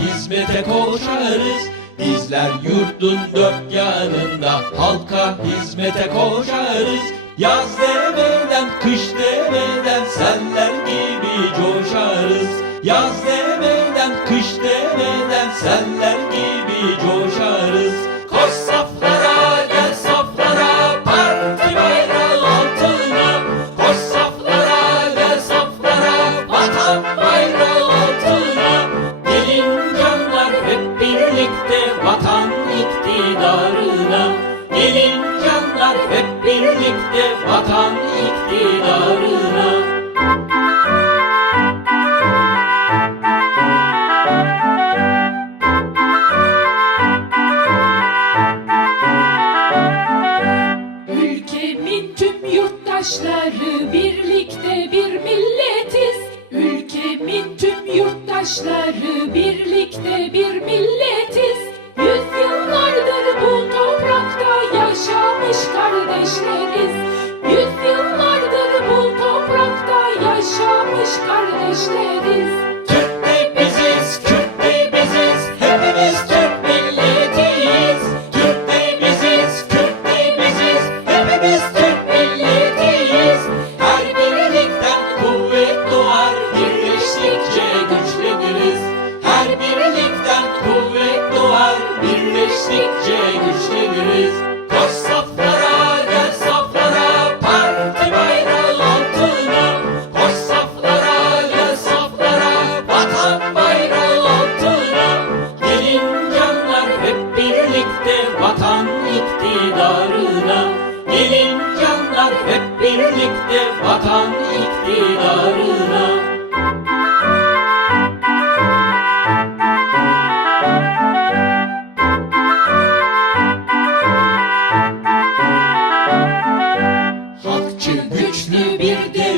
hizmete koşarız. Bizler yurtun dört yanında halka hizmete koşarız. Yaz demeden, kış demeden seller gibi coşarız. Yaz demeden, kış demeden seller gibi coşarız. İktidarına. Gelin canlar hep birlikte vatan iktidarına. Ülkemin tüm yurttaşları birlikte bir milletiz. Ülkemin tüm yurttaşları birlikte bir milletiz. Kardeşleriz. Yüzyıllardır bu toprakta yaşamış kardeşleriz.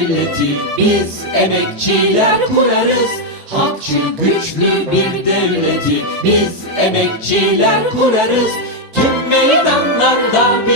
Devleti biz emekçiler kurarız. Halkçı güçlü bir devleti biz emekçiler kurarız. Tüm meydanlarda biz